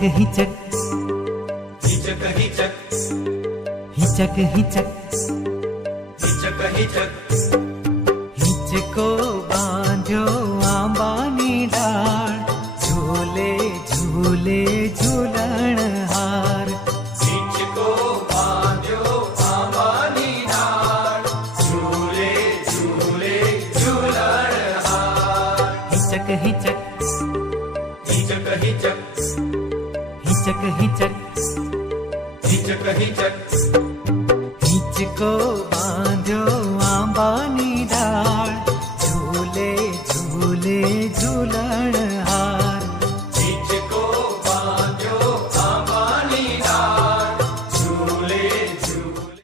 हिचक हिचक हिचक हिचक हिचक हिचक हिचक हिचक हिचको बांध्यो आंबानी डाळ झूले झूले झूलण हार हिचको बांध्यो आंबानी डाळ झूले झूले झूलण हार हिचक हिचक हिचक हिचक हिचक हिचक हिचक हिचक